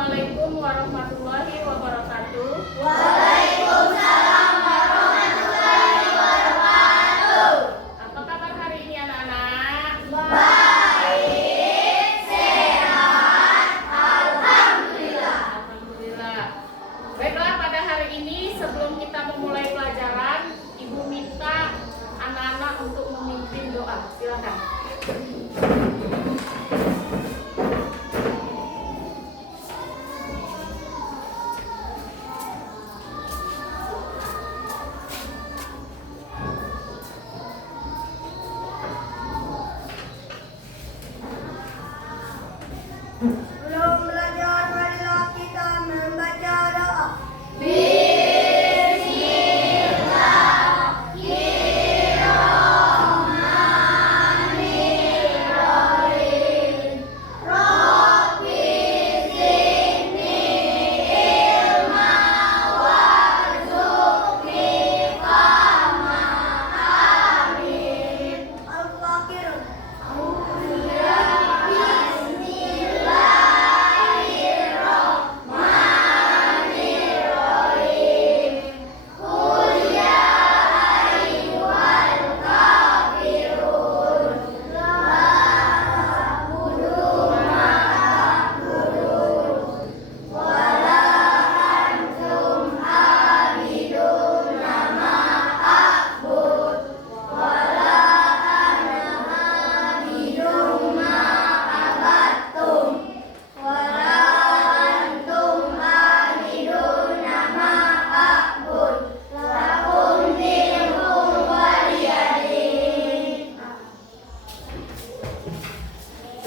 Assalamualaikum warahmatullahi wabarakatuh. Waalaikumsalam warahmatullahi wabarakatuh. Apa kabar hari ini anak-anak? Baik, sehat, alhamdulillah. Alhamdulillah. Baiklah, pada hari ini sebelum kita memulai pelajaran, Ibu minta anak-anak untuk memimpin doa. Silakan. Belum belajar, marilah kita membaca doa. Bismillahirrahmanirrahim. Rabbi zidni ilma warzuqni fahma. Amin. Al-Fakir.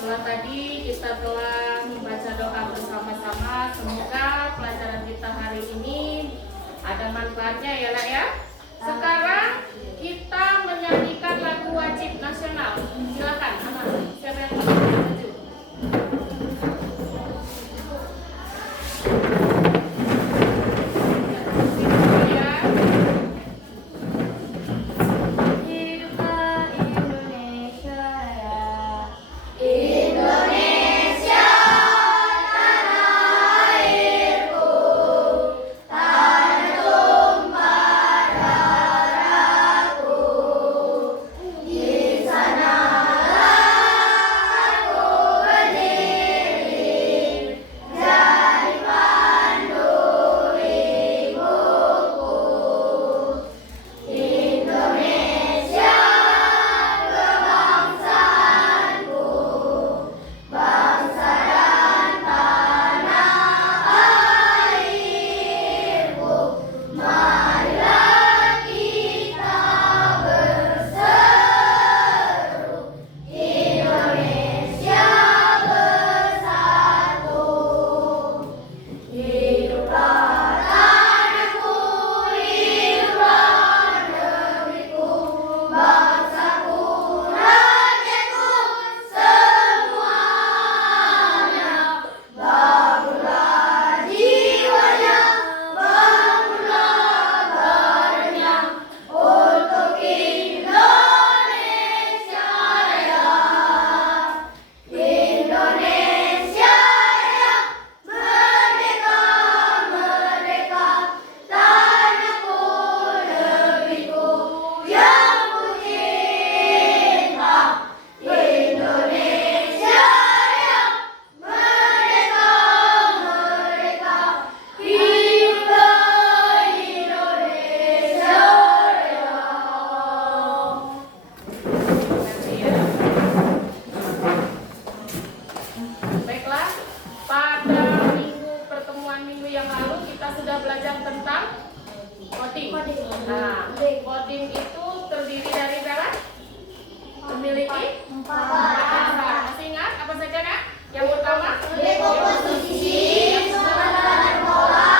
Setelah tadi kita telah membaca doa bersama-sama, semoga pelajaran kita hari ini ada manfaatnya ya nak ya. Sekarang kita menyanyikan lagu wajib nasional. Silakan anak, siapa yang mau maju? Hiduplah Indonesia Raya. Indonesia tanah airku, tanah tumpah darahku. Di sanalah aku berdiri, jadi pandu ibuku. Indonesia kebangsaanku, bangsa dan tanah airku. Marilah kita berseru, Indonesia bersatu. Hiduplah tanahku, hiduplah negeriku, bangsaku, rakyatku semuanya. Bangunlah jiwanya, bangunlah badannya, untuk Indonesia Raya. Indonesia Raya, merdeka, merdeka, tanahku, negeriku yang ku cinta. Indonesia Raya, merdeka, merdeka, hiduplah Indonesia Raya. Baiklah, pada pertemuan minggu yang lalu kita sudah belajar tentang coding. Nah, coding itu terdiri dari berapa? Memiliki empat dasar. Masih ingat apa saja nak? Yang pertama, Dekomposisi, pengadaan pola,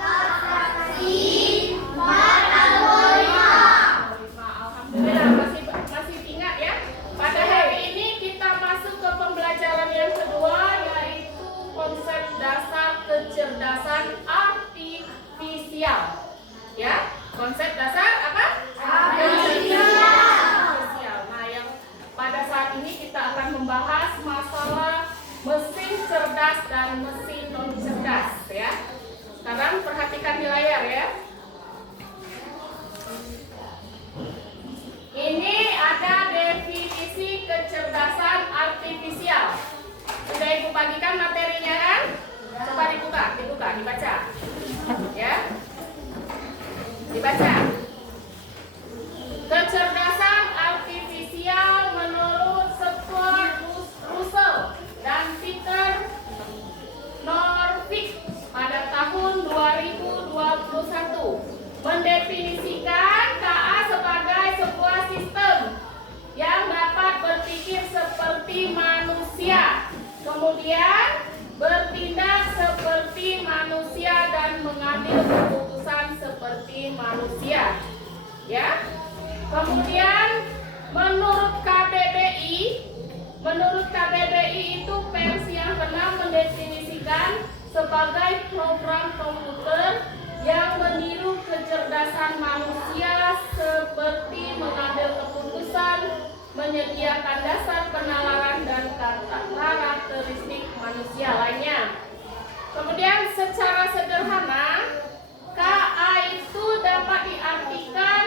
abstraksi, algoritma. Alhamdulillah masih ingat ya. Pada hari ini kita masuk ke pembelajaran yang kedua, yaitu konsep dasar kecerdasan artifisial. Ya, konsep dasar apa? Artifisial. Nah, yang pada saat ini kita akan membahas masalah mesin cerdas dan mesin non cerdas. asasi manusia. Ya. Kemudian menurut KBBI itu versi yang ke-6 mendefinisikan sebagai program komputer yang meniru kecerdasan manusia seperti mengambil keputusan, menyediakan dasar penalaran dan karakteristik manusia lainnya. Kemudian secara sederhana, KA itu dapat diartikan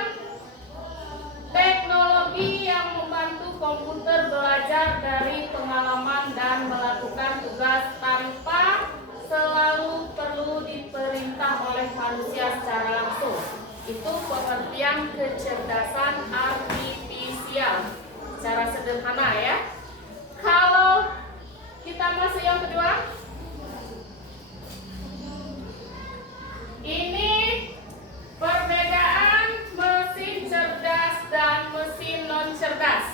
teknologi yang membantu komputer belajar dari pengalaman dan melakukan tugas tanpa selalu perlu diperintah oleh manusia secara langsung. Itu pengertian kecerdasan artifisial secara sederhana ya. Kalau kita masuk yang kedua, ini perbedaan mesin cerdas dan mesin non cerdas.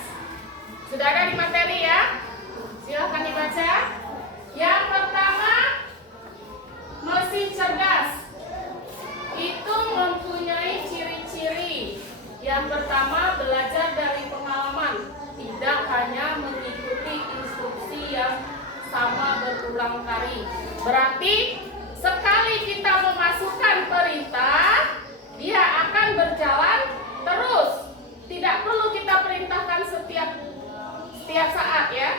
Sudah ada di materi ya? Silahkan dibaca. Yang pertama, mesin cerdas itu mempunyai ciri-ciri. Yang pertama, belajar dari pengalaman, tidak hanya mengikuti instruksi yang sama berulang kali. Berarti sekali kita memasukkan perintah, dia akan berjalan terus. Tidak perlu kita perintahkan setiap saat ya.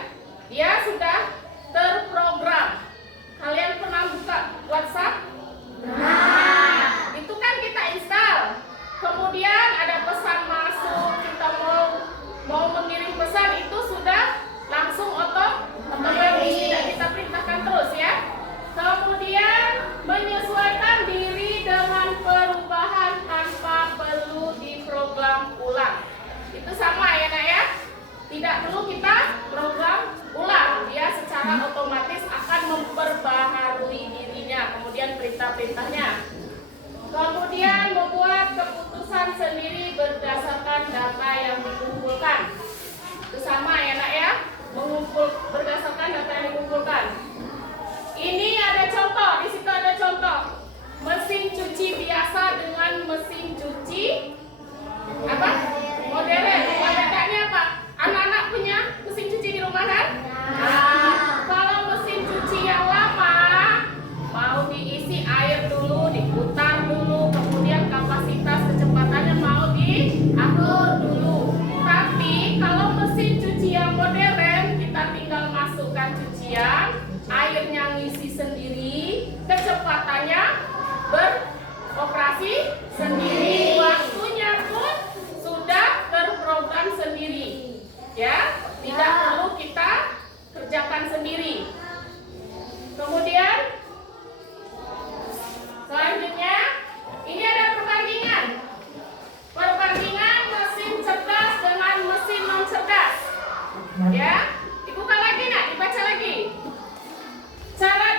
Dia sudah terprogram. Kalian pernah buka WhatsApp? Nah, itu kan kita install. Kemudian ada pesan masuk, kita mau mengirim pesan, itu sudah langsung otomatis, tidak kita perintahkan terus ya. Kemudian menyesuaikan diri dengan perubahan tanpa perlu diprogram ulang. Itu sama ya nak ya. Tidak perlu kita program ulang, dia secara otomatis akan memperbaharui dirinya, kemudian perintah-perintahnya. Kemudian membuat keputusan sendiri berdasarkan data yang dikumpulkan. Itu sama ya nak ya, berdasarkan data yang dikumpulkan. Ini ada contoh, di situ ada contoh mesin cuci biasa dengan mesin cuci apa? Modern. Bedanya apa? Anak-anak punya mesin cuci di rumah kan? Nah, kalau mesin cuci yang lama mau diisi air dulu, diputar dulu, kemudian kapasitas kecepatannya mau diatur dulu. Tapi kalau mesin cuci yang modern, kita tinggal masukkan cucian, airnya ngisi sendiri, kecepatannya beroperasi sendiri, waktunya pun sudah terprogram sendiri. Ya, tidak perlu kita kerjakan sendiri. Kemudian selanjutnya ini ada perbandingan mesin cerdas dengan mesin non cerdas. Ya, dibuka lagi nak, dibaca lagi. Cara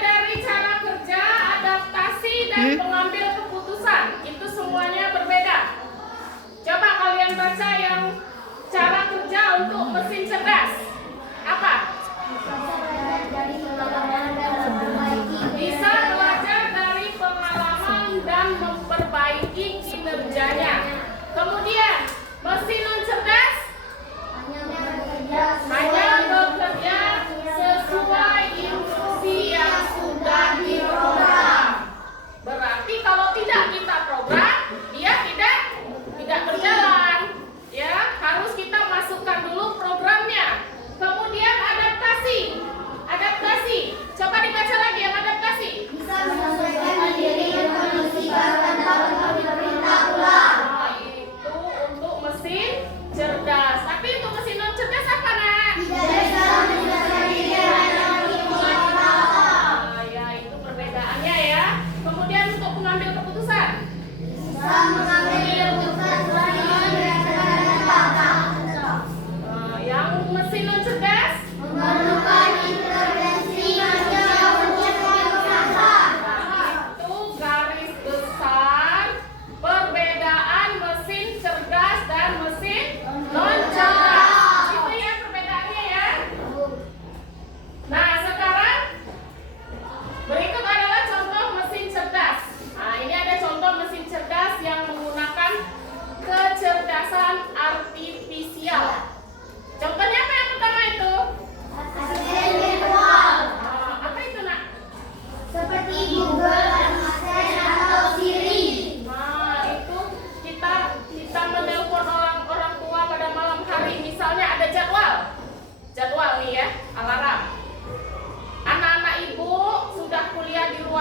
kerja, adaptasi dan pengambil keputusan itu semuanya berbeda. Coba kalian baca yang cara kerja untuk mesin cerdas. Apa? Bisa belajar dari pengalaman dan memperbaiki kinerjanya. Kemudian mesin non cerdas hanya bekerja sesuai instruksi yang sudah diprogram. Berarti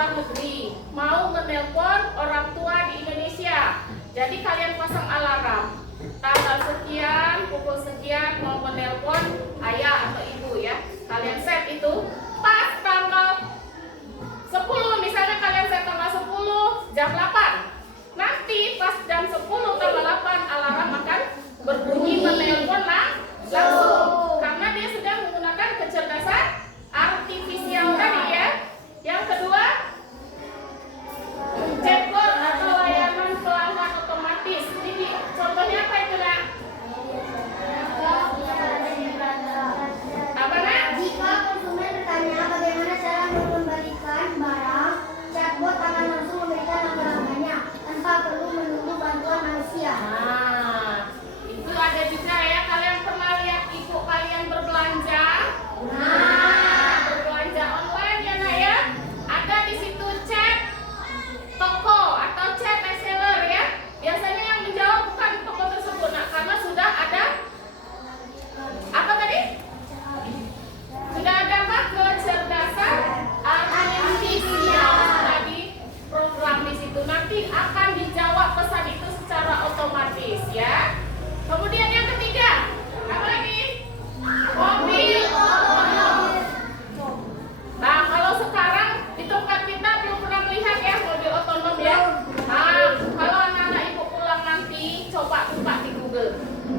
luar negeri, mau menelpon orang tua di Indonesia. Jadi kalian pasang alarm. Tanggal sekian, pukul sekian mau menelpon ayah atau ibu ya. Kalian set itu pas tanggal 10, misalnya kalian set tanggal 10 jam 8. Nanti pas jam 10 tanggal 8 alarm akan berbunyi menelpon langsung. Karena dia sudah menggunakan kecerdasan artifisial tadi ya. Yang kedua, chatbot atau layanan pelanggan otomatis. Jadi contohnya apa itu nak? Apa nak? Jika konsumen bertanya bagaimana cara mengembalikan barang, chatbot akan langsung memberikan langkah-langkahnya tanpa perlu menunggu bantuan manusia. Nah, itu ada juga ya. Kalian pernah lihat ibu kalian berbelanja? Berbelanja online ya nak ya. Ada di situ chat toko atau chat reseller ya. Biasanya yang menjawab bukan toko tersebut nak, karena sudah ada apa tadi? Sudah ada apa? Kecerdasan artifisial tadi program di situ. Nanti akan dijawab pesan itu secara otomatis ya. Kemudian yang ketiga, apa lagi? Mobil otonom. Nah, kalau sekarang di tempat kita belum pernah melihat ya mobil otonom ya. Nah, kalau anak-anak ibu pulang nanti coba buka di Google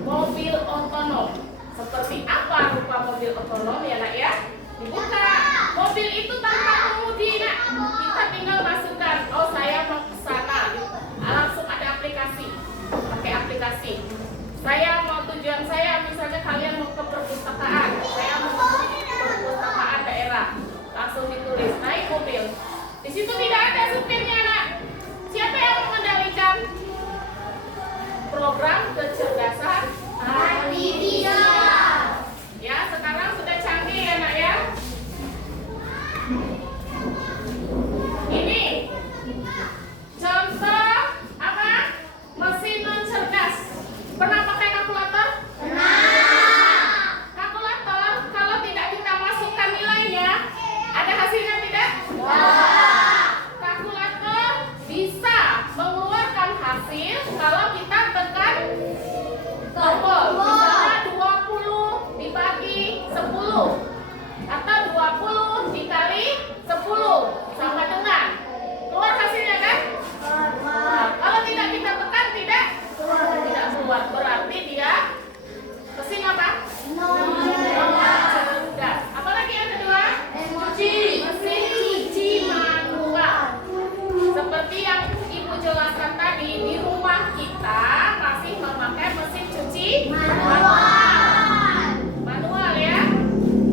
mobil otonom. Seperti apa rupa mobil otonom ya nak ya? Dibuka. Mobil itu tanpa pengemudi nak. Kita tinggal masukkan, oh saya mau ke sana. Langsung ada aplikasi. Pakai aplikasi. Saya mau tujuan saya misalnya kalian mau ke perpustakaan. Saya mau ke perpustakaan daerah. Langsung ditulis naik mobil. Di situ tidak ada supirnya nak. Siapa yang mengendalikan? Program kecerdasan artifisial. Ya, sekarang sudah canggih ya nak ya. Ini contoh apa? Mesin non cerdas. Pernah pakai kalkulator? Kalkulator kalau tidak kita masukkan nilainya, ada hasilnya tidak? Kalkulator bisa mengeluarkan hasil kalau kita tekan tombol. Misalnya 20 dibagi 10 atau 20 dikali 10 sama dengan keluar hasilnya kan? Nah, kalau tidak kita tekan tidak keluar, berarti dia mesin apa? Cerdas. Apalagi yang kedua? Mesin cuci manual. Seperti yang ibu jelaskan tadi, di rumah kita masih memakai mesin cuci manual ya.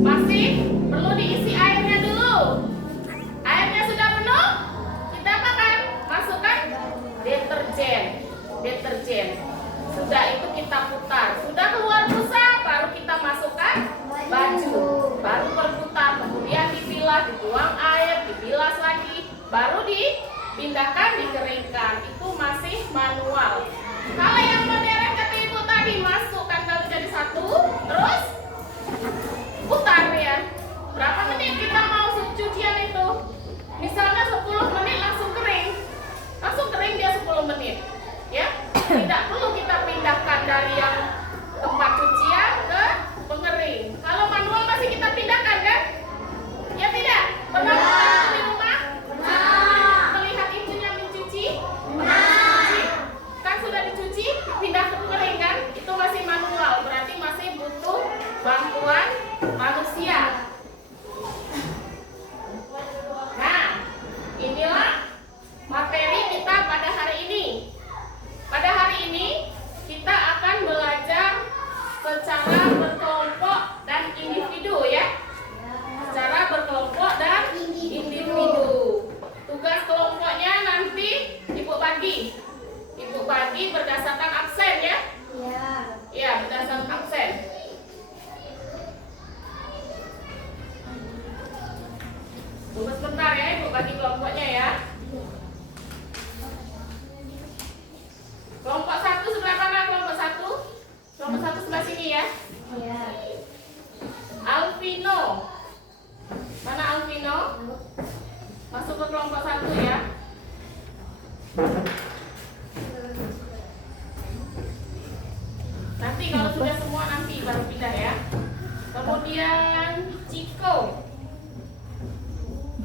Masih perlu diisi airnya dulu. Airnya sudah penuh, kita akan masukkan deterjen. Sudah itu kita putar. Sudah keluar busa, baru kita masukkan baju. Baru berputar, kemudian dipilah, dibuang air, dibilas lagi, baru dipindahkan, dikeringkan. Itu masih manual. Kalau yang modern kata ibu tadi, masukkan kalau jadi satu, terus putar ya. Berapa menit kita mau cucian itu? Misalnya 10 menit langsung kering dia 10 menit ya. Tidak perlu kita pindahkan dari yang tempat cucian ke pengering. Kalau manual masih kita pindahkan kan? Ya tidak? Pernah membantu di rumah? Melihat ibunya mencuci? Kan sudah dicuci, pindah ke pengering kan? Itu masih manual, berarti masih butuh bantuan manusia. Nah, inilah materi kita pada hari ini. Pada hari ini kita akan belajar secara berkelompok dan individu ya. Secara berkelompok dan individu. Tugas kelompoknya nanti ibu bagi berdasarkan absen ya. Ya, berdasarkan absen. Tunggu sebentar ya, ibu bagi kelompoknya ya. Kelompok 1 sebelah mana? Kelompok 1? Kelompok 1 sebelah sini ya. Alvino. Mana Alvino? Masuk ke kelompok 1 ya. Nanti kalau sudah semua nanti baru pindah ya. Kemudian Ciko.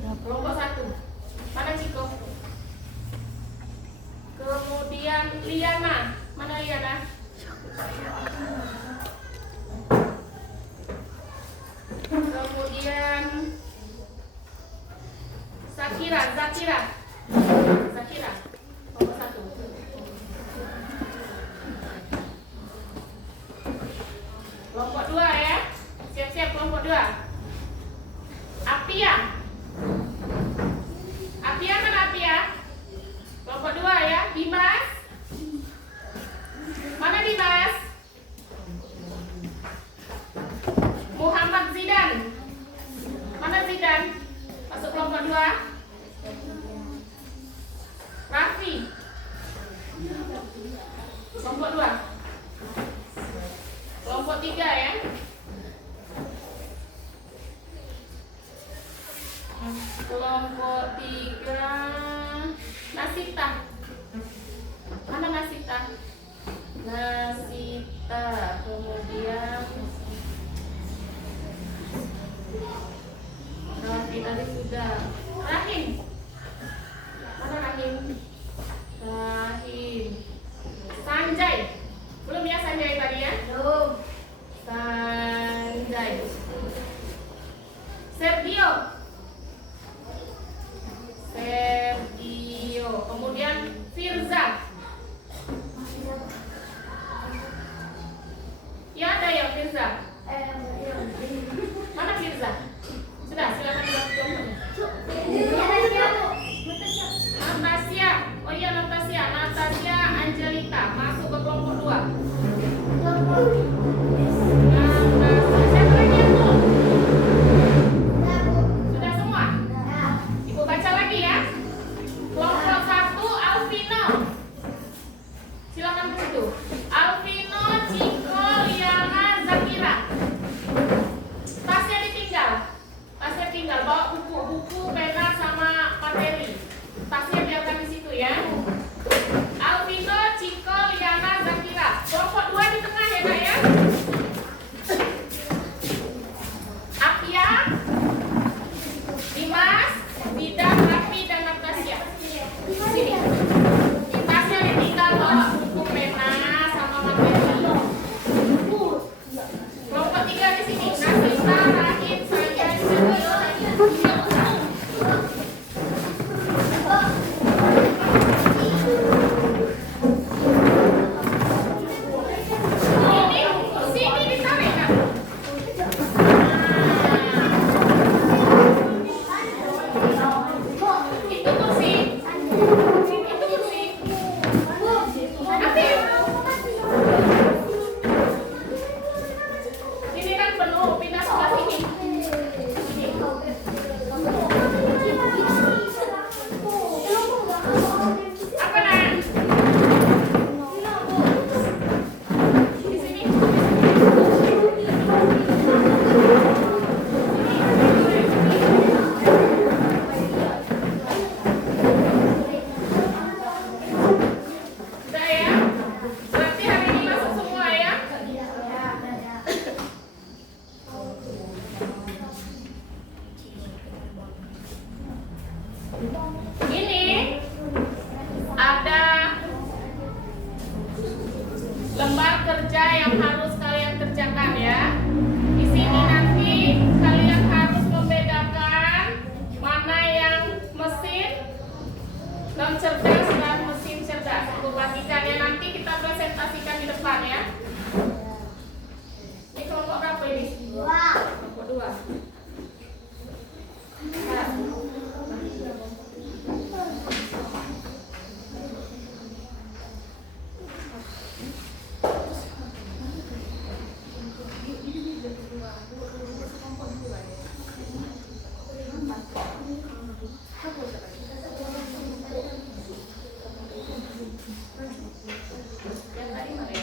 Kelompok 1. Mana Ciko? Kemudian Liana. Mana Liana? Kemudian Zakira. Kelompok 1. Kelompok 2 ya. Siap-siap kelompok 2. Apia. Mana Apia? Kelompok 2 ya. Dimas. Mana Dimas? Muhammad Zidan. Mana Zidan? Masuk kelompok 2. Raffi. Kelompok 2. Kelompok 3 ya. Kelompok 3 Nasita. Mana Nasita? Kemudian Raffi tadi sudah. Rahim. Mana Rahim? Sanjay. Belum ya Sanjay tadi ya? Belum. Sanjay. Sergio. Kemudian Firza. Ya ada ya Firza. Mana Firza? Sudah, silakan jawab. Natasha. Oh iya Natasha Angelita masuk ke kelompok 2. Siapa lagi yang belum? Sudah semua? Ibu baca lagi ya. Kelompok 1 Alvino. Silakan ke situ. Alvino, Ciko, Liana, Zakira. Tasnya tinggal bawa buku, pena sama materi. Tasnya biarkan di situ ya. Alvino, Ciko, Liana, Zakira. Kelompok 2 di tengah ya Kak ya. Apia, Dimas, Bidan, Raffi, dan Natasha. Sini. Tasnya ditinggal bawa buku, pena sama materi. Kelompok 3 di sini. Nasita, Rahim, Sanjay, Sergio. Sini ditarik Kak. Itu kursi. Ini kan penuh, pindah sebelah sini. Apa nak? Di sini. Sudah ya? Berarti hari ini masuk semua ya? Ini ada lembar kerja yang harus kalian kerjakan ya. Di sini nanti kalian harus membedakan mana yang mesin non cerdas dan mesin cerdas. Ibu bagikan ya, nanti kita presentasikan di depan ya. Ini kelompok berapa ini? 2. Kelompok 2. Yang tadi mana ya?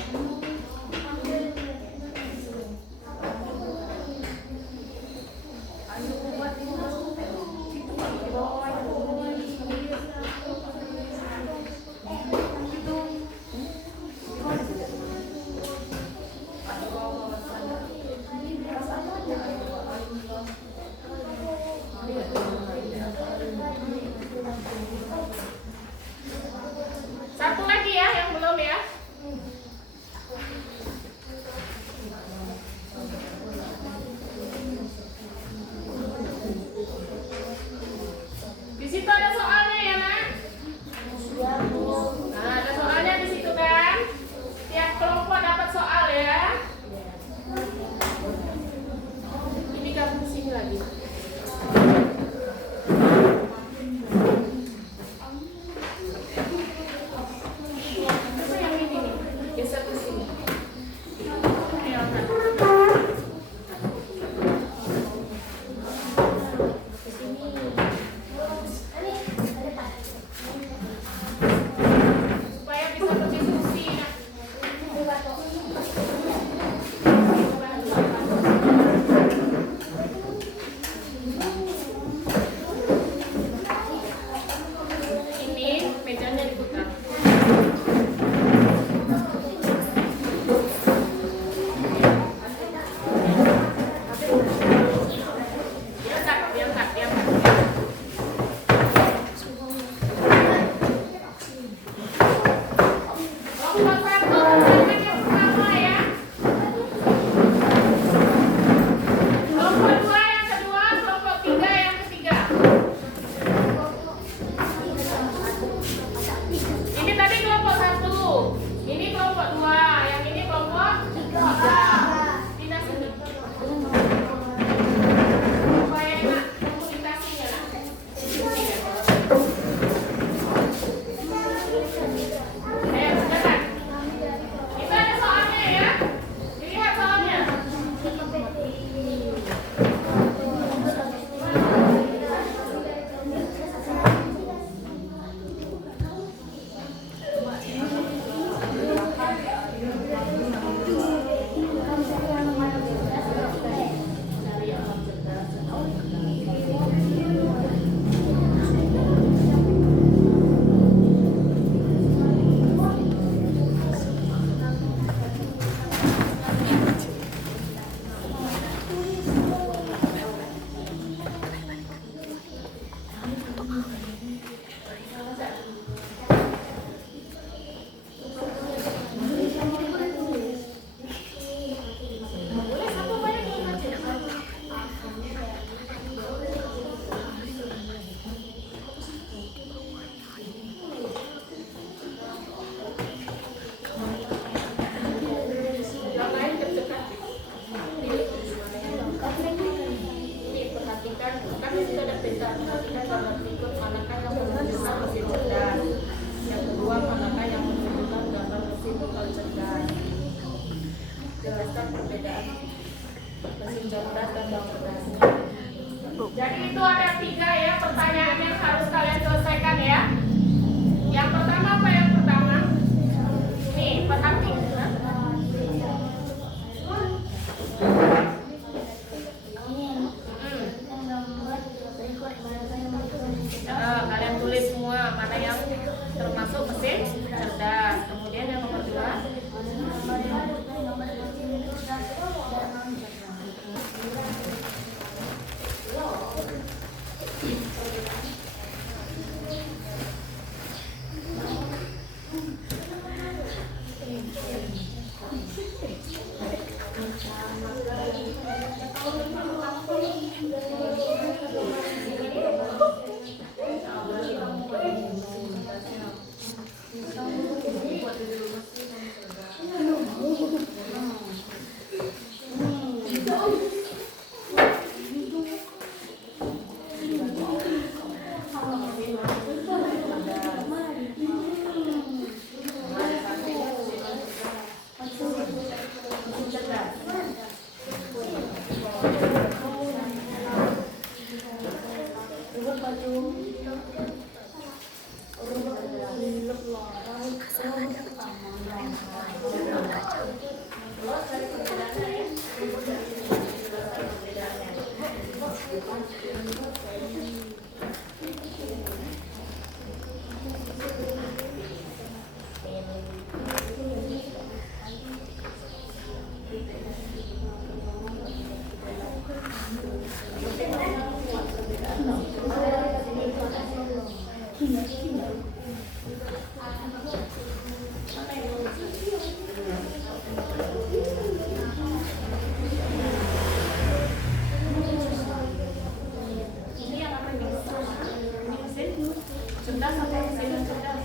Cerdas apa mesin cerdas?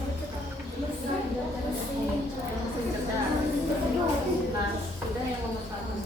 Mesin cerdas. Nah, sudah yang nomor 1.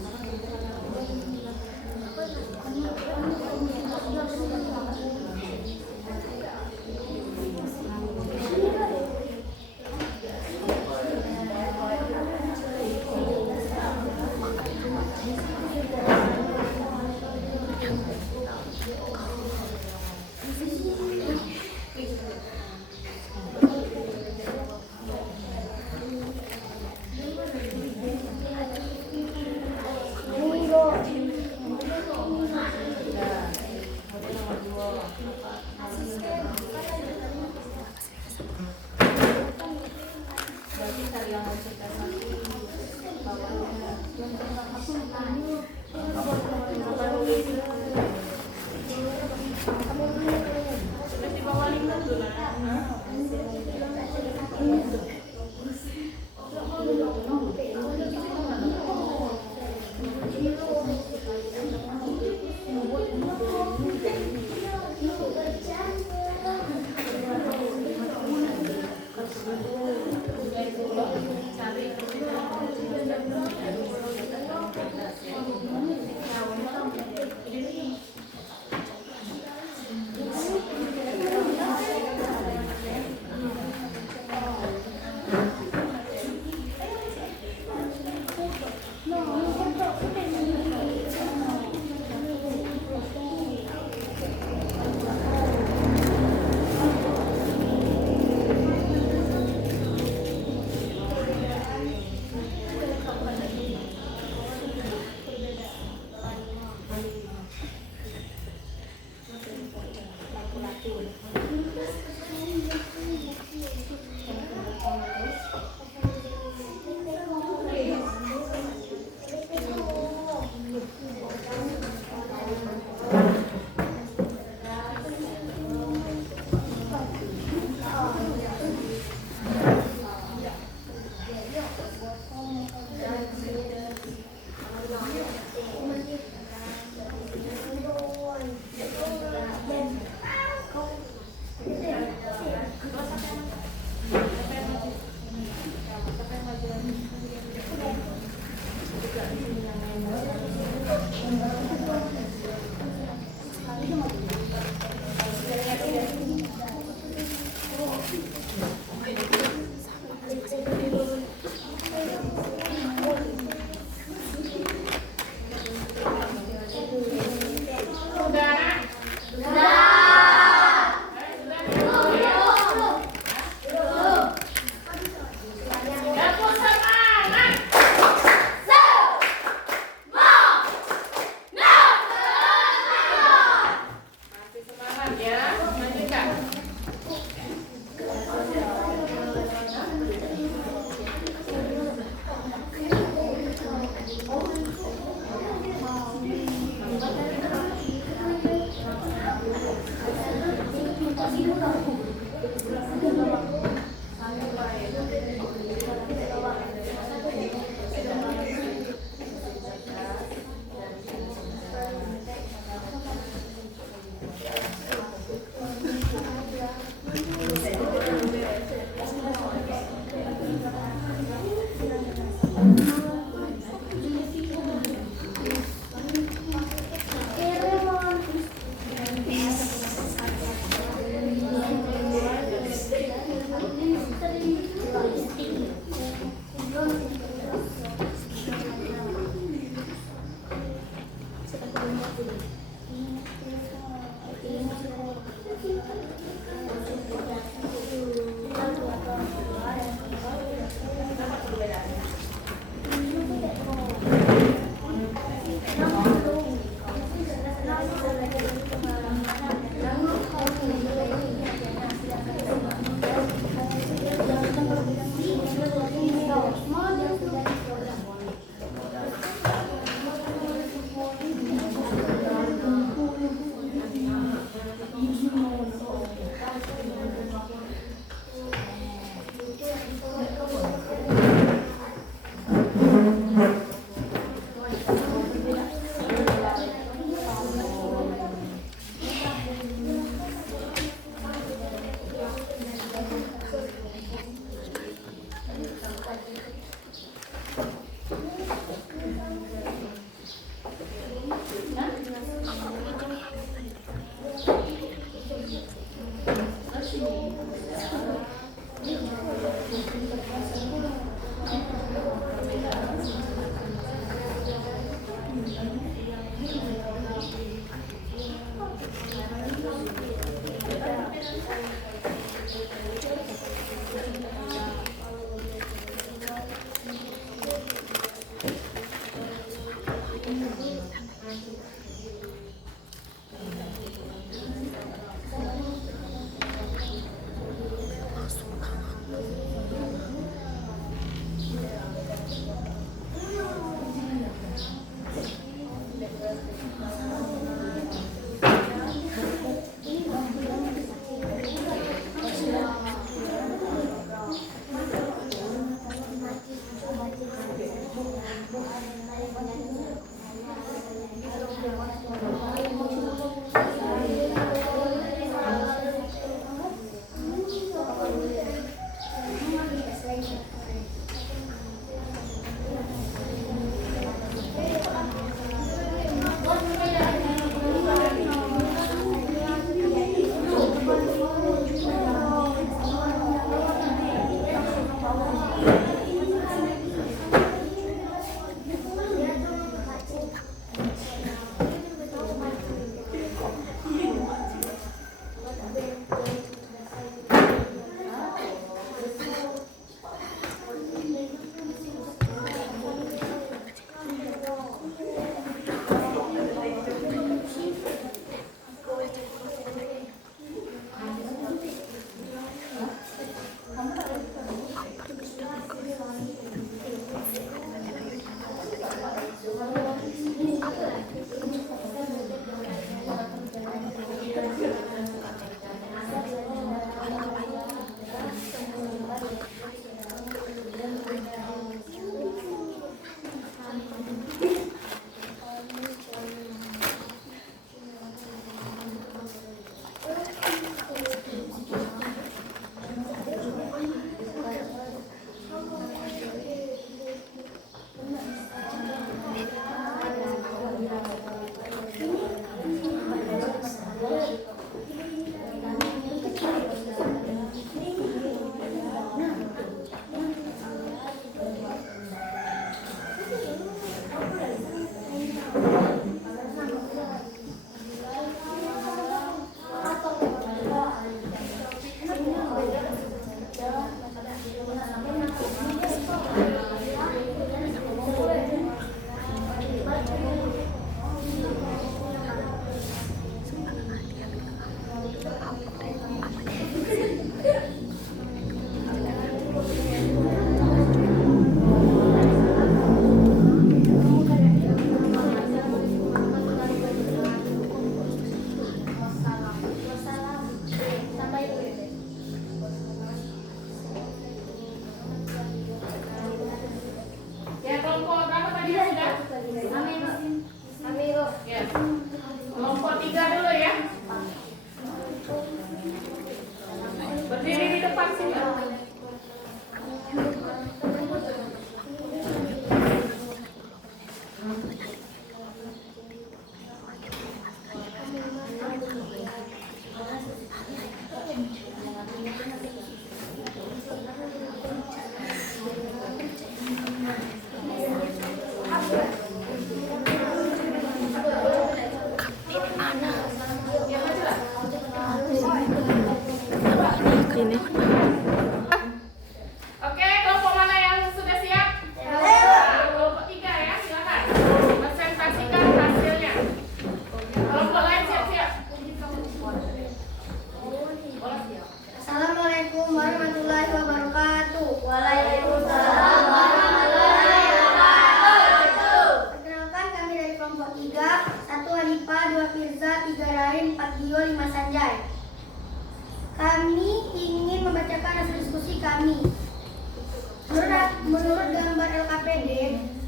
Menurut gambar LKPD,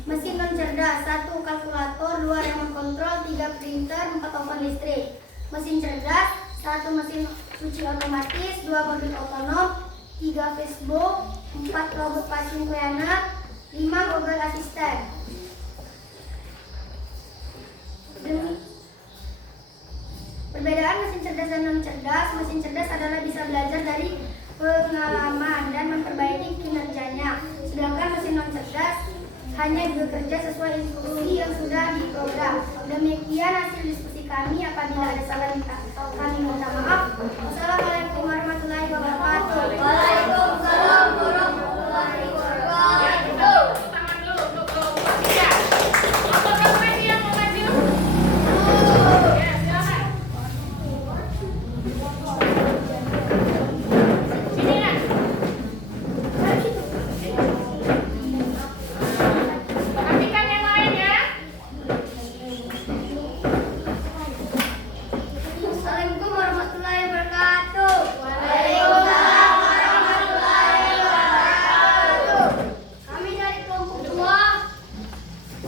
mesin non cerdas 1 kalkulator, 2 remote control, 3 printer, 4 oven listrik. Mesin cerdas 1 mesin cuci otomatis, 2 mobil otonom, 3 Facebook, 4 robot pasien kue anak, 5 Google Asisten. Perbedaan mesin cerdas dan non cerdas. Mesin cerdas adalah bisa belajar dari pengalaman dan memperbaiki kinerjanya. Sedangkan mesin non cerdas hanya bekerja sesuai instruksi yang sudah diprogram. Demikian hasil diskusi kami. Apabila ada salah kami minta maaf. Wassalamualaikum warahmatullahi wabarakatuh. Waalaikumsalam warahmatullahi wabarakatuh. Tangan dulu untuk kelompok 3. Apakah lagi yang mau maju? Ya, silakan. Sini ya. Perhatikan yang lain ya. Assalamualaikum warahmatullahi wabarakatuh. Waalaikumsalam warahmatullahi wabarakatuh. Kami dari kelompok 2.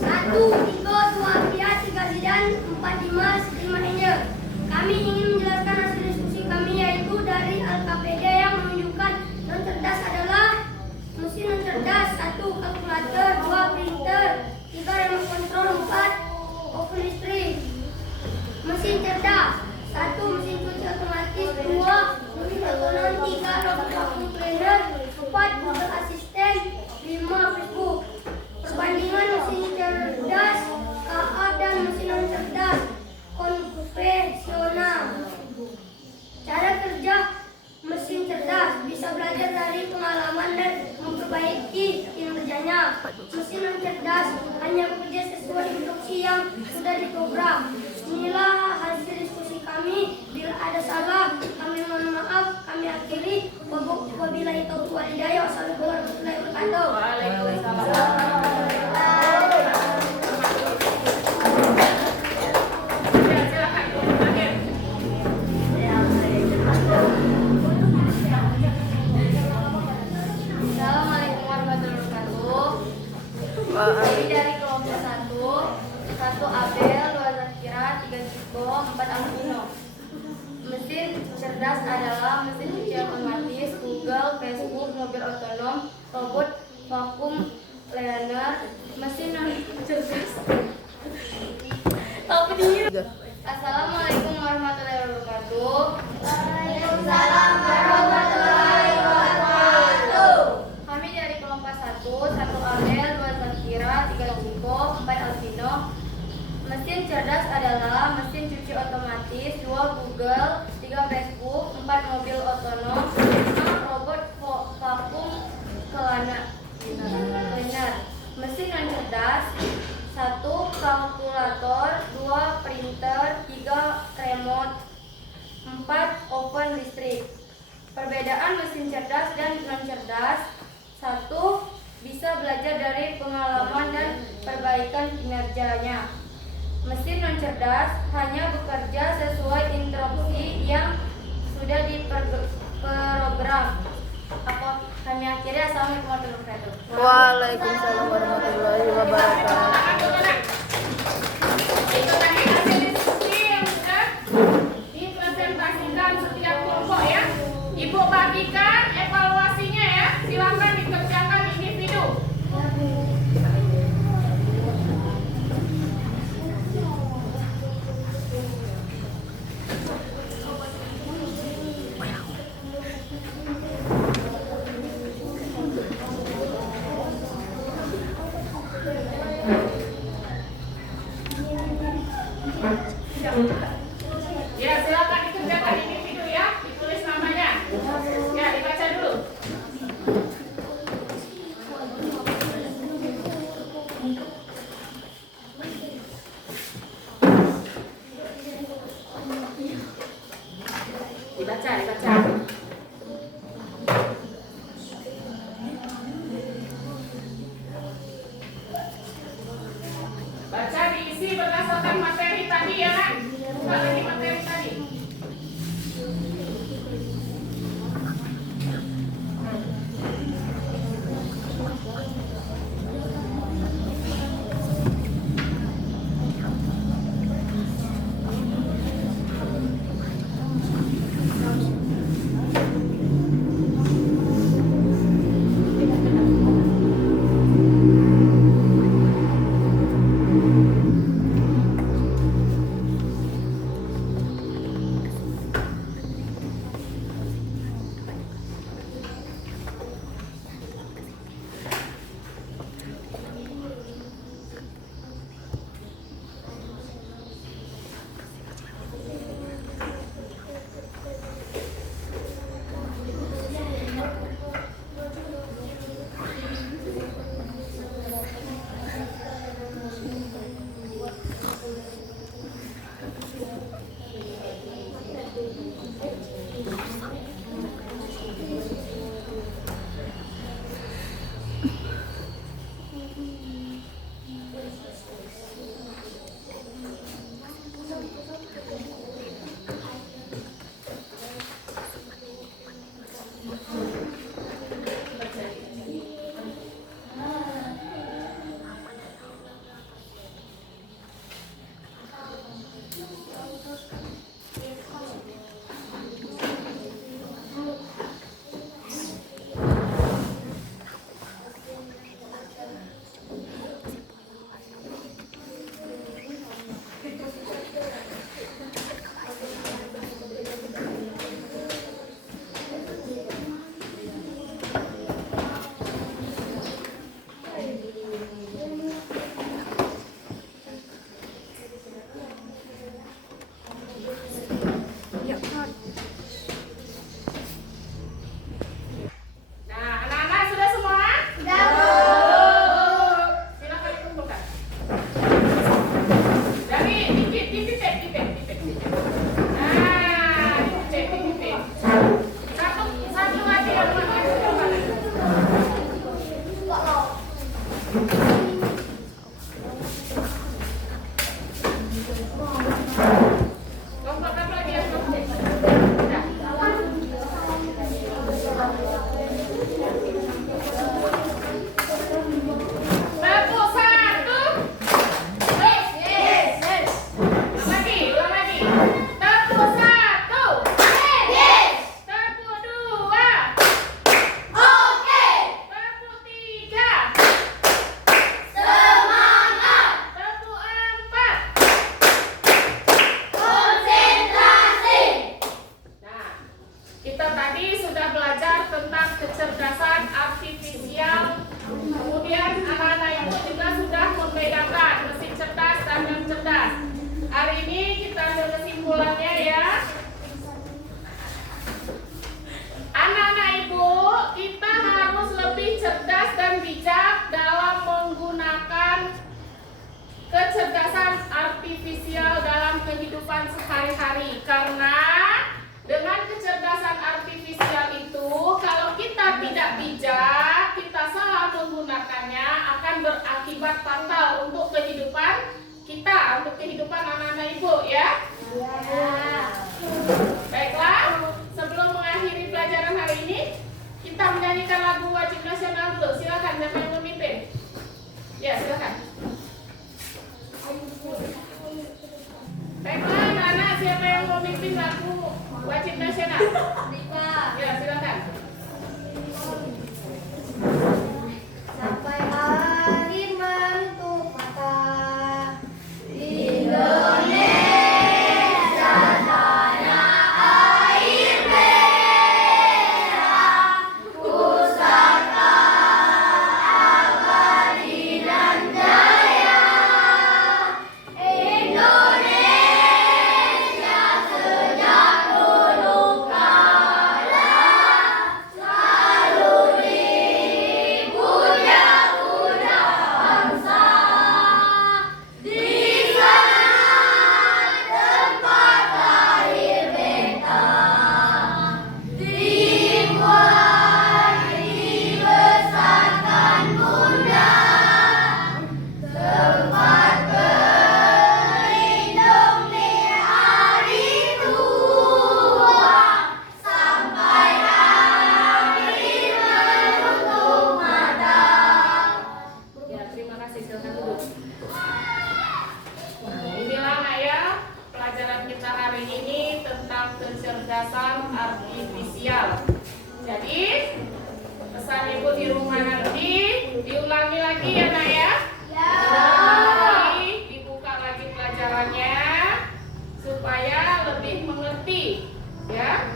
1, 3, 2, 3 dan 4, 5 ini. Kami ingin menjelaskan hasil diskusi kami, yaitu dari LKPD yang menunjukkan non cerdas adalah mesin non cerdas 1 kalkulator, 2 printer, 3 remote control, 4 oven listrik. Mesin cerdas 1 mesin cuci otomatis, 2 mobil otonom, 3 robot vacuum cleaner, 4 Google Assistant, 5 Facebook. Perbandingan mesin cerdas KA dan mesin non cerdas konvensional. Cara kerja mesin cerdas bisa belajar dari pengalaman dan memperbaiki kinerjanya. Mesin non cerdas hanya bekerja sesuai instruksi yang sudah diprogram. Inilah hasil diskusi kami. Bila ada salah, kami mohon maaf. Kami akhiri. Wabillahi taufiq wal hidayah. Wassalamualaikum warahmatullahi wabarakatuh. Waalaikumsalam. Ya, silakan kelompok akhir. Assalamualaikum warahmatullahi wabarakatuh. Kami dari kelompok 1 Abel, 2 Zakira, 3 Ciko, 4 Alvino. Mesin cerdas adalah mesin cuci otomatis, Google, Facebook, mobil otonom, robot vacuum cleaner. Mesin non cerdas. Assalamualaikum warahmatullahi wabarakatuh. Waalaikumsalam warahmatullahi wabarakatuh. Kami dari kelompok 1 Abel, 2 Zakira, 3 Ciko, 4 Alvino. Mesin cerdas adalah mesin cuci otomatis, 2 Google, 3 Facebook, 4 mobil otonom, 5 robot vacuum cleaner. Mesin non cerdas 1 kalkulator, 2 printer, 3 remote, 4 oven listrik. Perbedaan mesin cerdas dan non cerdas 1 bisa belajar dari pengalaman dan perbaikan kinerjanya. Mesin non cerdas hanya bekerja sesuai instruksi yang sudah diprogram. Kami akhiri. Assalamualaikum warahmatullahi wabarakatuh. Waalaikumsalam warahmatullahi wabarakatuh. Itu tadi hasil diskusi yang sudah dipresentasikan setiap kelompok ya. Ibu bagikan evaluasinya ya. Silakan dikerjakan individu. Ya, silakan dikerjakan individu ya. Ditulis namanya. Ya, dibaca dulu. sudah belajar tentang kecerdasan artifisial. Kemudian anak-anak ibu juga sudah membedakan mesin cerdas dan non cerdas. Hari ini kita ambil kesimpulannya ya. Anak-anak ibu, kita harus lebih cerdas dan bijak dalam menggunakan kecerdasan artifisial dalam kehidupan sehari-hari. Karena dengan kecerdasan artifisial itu, kalau kita tidak bijak, kita salah menggunakannya, akan berakibat fatal untuk kehidupan kita, untuk kehidupan anak-anak ibu ya. Baiklah, sebelum mengakhiri pelajaran hari ini, kita menyanyikan lagu wajib nasional dulu. Silakan, siapa yang memimpin? Ya, silakan. Baiklah, anak-anak, siapa yang memimpin lagu wajib nasional? Ya, silakan. Sampai akhir menutup mata, Ya, terima kasih. Silakan duduk. Inilah anak ya, pelajaran kita hari ini tentang kecerdasan artifisial. Jadi, pesan ibu di rumah nanti diulangi lagi ya nak ya. Jadi, dibuka lagi pelajarannya supaya lebih mengerti ya.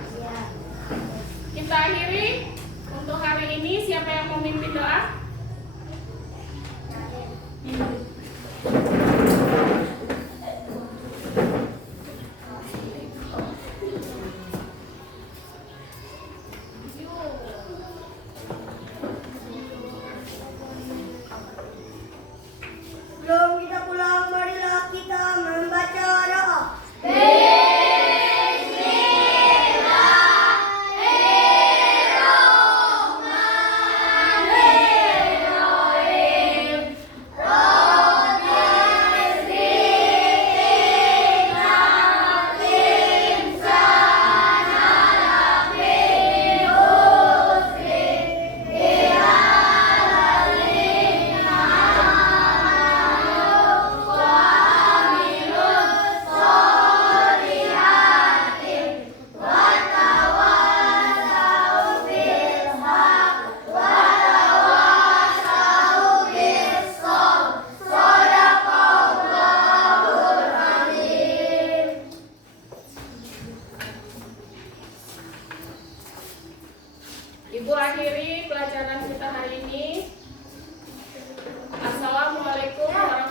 Kita akhiri untuk hari ini. Siapa yang mau memimpin doa? Sebelum kita pulang, marilah kita membaca doa. Ibu akhiri pelajaran kita hari ini. Assalamualaikum warahmatullahi